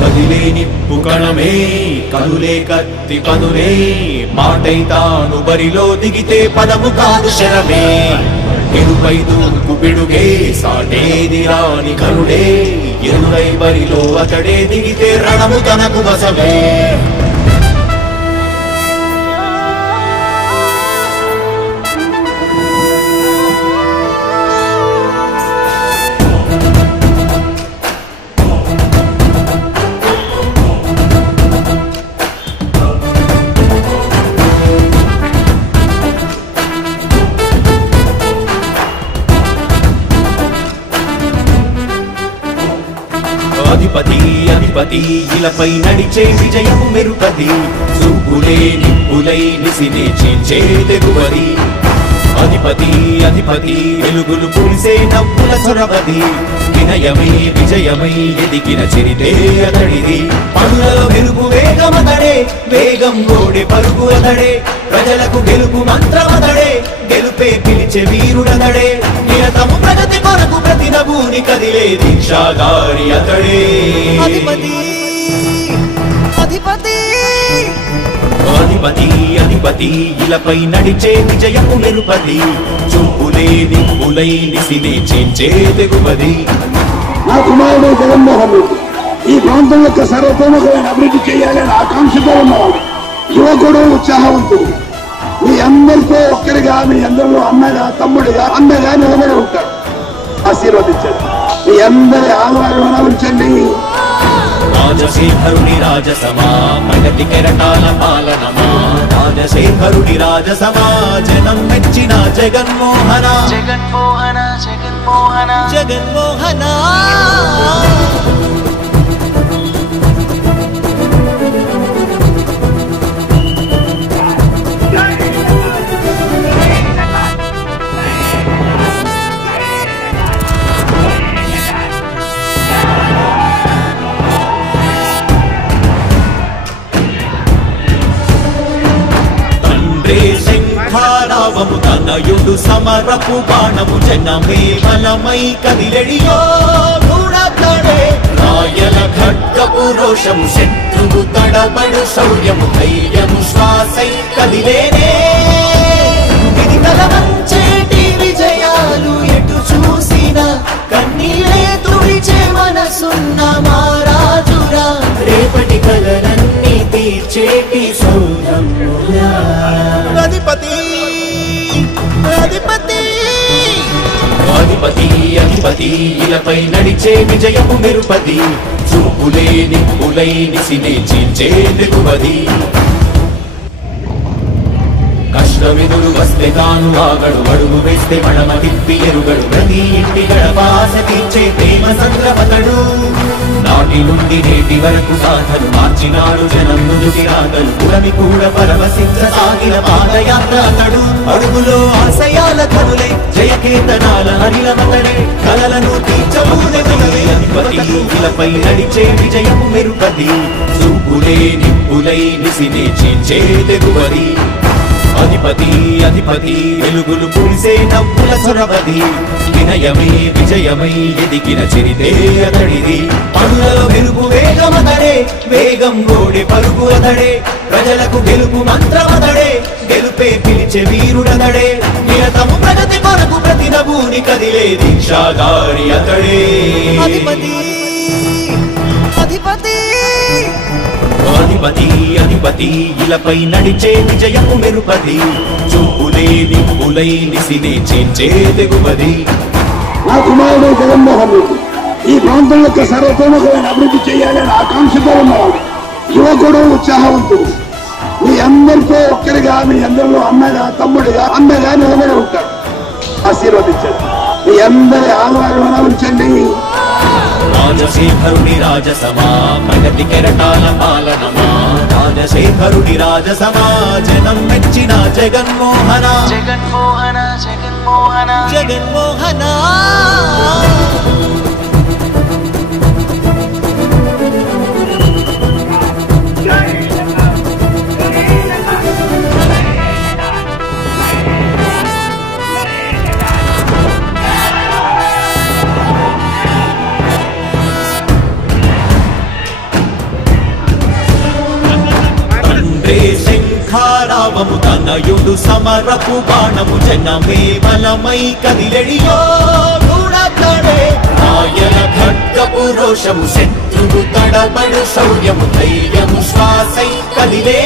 కదిలే నిప్పు కణమే కదులే కత్తి పదులే మాటై తాను బరిలో దిగితే పదము కాదు శరమే ఎరుపై దూకు పిడుగే సాటేది రాని కరుడే ఎరుపై బరిలో అతడే దిగితే రణము తనకు వశమే అధిపతి అధిపతి ఇలపై నడిచే విజయము మెరుపది చూపులే నిప్పులై నిసినే చీల్చే తెగువది అధిపతి అధిపతి వెలుగులు పూసే నవ్వుల చొరవది వినయమై విజయమై ఎదిగిన చరితే అతడిది పనులలో వెలుగు వేగమతడే వేగం గోడే పరుగు అతడే ప్రజలకు గెలుపు మంత్రమతడే గెలుపే పిలిచే వీరుడతడే నిరతము ప్రగతి కొరకు ప్రతి నభూని కదిలే దీక్షాగారి అతడే అధిపతి అధిపతి అధిపతి అధిపతి ఇలపై నడిచే విజయము మెరుపది చూపులే నిప్పులై నిసినే చేంచే తెగువది నా కుమారుడు జగన్మోహన్ రెడ్డి ఈ ప్రాంతం యొక్క సర్వతోముఖమైన అభివృద్ధి చేయాలని ఆకాంక్షతో ఉన్నవాడు యువకుడు ఉత్సాహవంతుడు మీ అందరితో ఒక్కరిగా మీ అందరిలో అన్నగా తమ్ముడిగా అన్నగా నిలబడి ఉంటాడు ఆశీర్వదించండి మీ అందరి ఆహ్వానం ఉంచండి రాజశేఖరుని రాజసమా ప్రగతి కెరటాల పాలనమా రాజశేఖరుని రాజసమా జనం మెచ్చిన జగన్మోహన జగన్మోహన జగన్మోహన జగన్మోహన శంఖారావము తనయుడు సమరపు బాణము జనమే బలమై కదిలెడియో నూడతడే రాయల ఖడ్గపు రోషము శత్రువు తడబడు శౌర్యము ధైర్యము శ్వాసై కదిలేనే ఇది కలవంచేటి విజయాలు ఎటు చూసిన కన్నీలే తుడిచే మనసున్న మారాజురా రేపటి కలలన్నీ తీర్చేటి సౌరమ్మురా అధిపతి అధిపతి అధిపతి అధిపతి ఇలపై నడిచే విజయము మెరుపది చూపులే నిప్పులై నిసినే చీల్చే తెగువది కష్టమిదులు వస్తే తాను ఆగడు అడుగు వేస్తే మడమ తిప్పి ఎరుగడు ప్రతి ఇంటి గడపాస తీర్చే ప్రేమ సంద్రపతడు నాటి నుండి నేటి వరకు సాధలు మార్చినాడు జనం నుదుటి రాగలు పురమి కూడా పరవశించసాగిన పాదయాత్ర అతడు అడుగులో ఆశయాల కనులే జయకేతనాల హరిలమతడే కలలను తీర్చబూనే అధిపతి ఇలపై నడిచే విజయము మెరుపది చూపులే నిప్పులై నిసినే చీల్చే తెగువది అధిపతి అధిపతి వెలుగులు పూసే నవ్వుల చొరవది వినయమై విజయమై ఎదిగిన చరితే అతడిది పనులలో వెలుగు వేగమతడే వేగం గోడే పరుగు అతడే ప్రజలకు గెలుపు మంత్రమతడే గెలుపే పిలిచే వీరుడతడే నిరతము ప్రగతి కొరకు ప్రతి నభూని కదిలే దీక్షాగారి అతడే అధిపతి అధిపతి అధిపతి అధిపతి ఇలపై నడిచే విజయము మెరుపది చూపులే నిప్పులై నిసినే చేంచే తెగువది నా కుమారుడు జగన్మోహన్ రెడ్డి ఈ ప్రాంతం యొక్క సర్వతోముఖమైన అభివృద్ధి చేయాలని ఆకాంక్షతో ఉన్నవాడు యువకుడు ఉత్సాహవంతుడు మీ అందరితో ఒక్కరిగా మీ అందరిలో అన్నగా తమ్ముడిగా అన్నగా నిలబడి ఉంటాడు ఆశీర్వదించండి మీ అందరి ఆహ్వానం ఉంచండి రాజశేఖరుని రాజసమా ప్రగతి కెరటాల పాలనమా రాజశేఖరుని రాజసమా జనం మెచ్చిన జగన్మోహన జగన్మోహన జగన్మోహన జగన్మోహన శక్తే శంఖారావము తనయుడు సమరపు బాణము జనమే బలమై కదిలెడియో గూఢాడే ఆయన ఖడ్గపు రోషము శత్రువు తడబడు శౌర్యము ధైర్యము శ్వాసై కదిలే